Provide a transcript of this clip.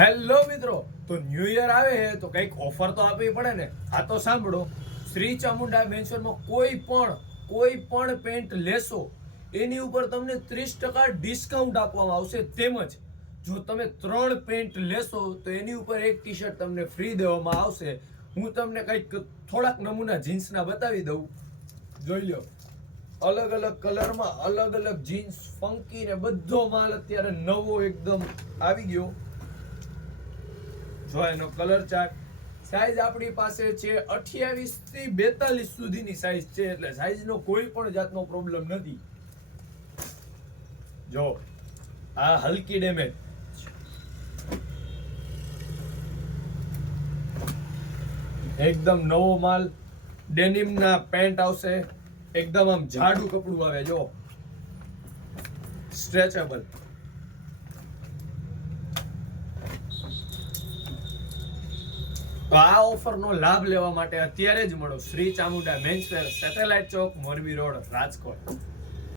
Hello મિત્રો, તો new year આવે છે તો કંઈક ઓફર તો આપવી પડે ને. આ તો સાંભળો, શ્રી ચામુંડા મેન્શનમાં કોઈ પણ પેન્ટ લેશો એની ઉપર તમને 30% ડિસ્કાઉન્ટ આપવામાં આવશે. તેમજ જો તમે 3 પેન્ટ લેશો તો એની ઉપર એક ટી શર્ટ તમને ફ્રી દેવામાં આવશે. હું તમને કંઈક થોડાક નમૂના જીન્સના બતાવી દઉં, જોઈ લો. અલગ અલગ કલરમાં અલગ અલગ જીન્સ, ફંકી ને બધો માલ અત્યારે નવો એકદમ આવી ગયો. જો એનો કલર ચાર્ટ, સાઈઝ આપણી પાસે છે 28 થી 42 સુધીની સાઈઝ છે, એટલે સાઈઝનો કોઈ પણ જાતનો પ્રોબ્લેમ નથી. જો આ હલકી ડેમેજ, એકદમ નવો માલ. ડેનિમના પેન્ટ આવશે, એકદમ આમ જાડું કપડું આવે, જો સ્ટ્રેચેબલ. તો આ ઓફરનો લાભ લેવા માટે અત્યારે જ મળો શ્રી ચામુંડા મેન્સવેર, સેટેલાઇટ ચોક, મોરબી રોડ, રાજકોટ.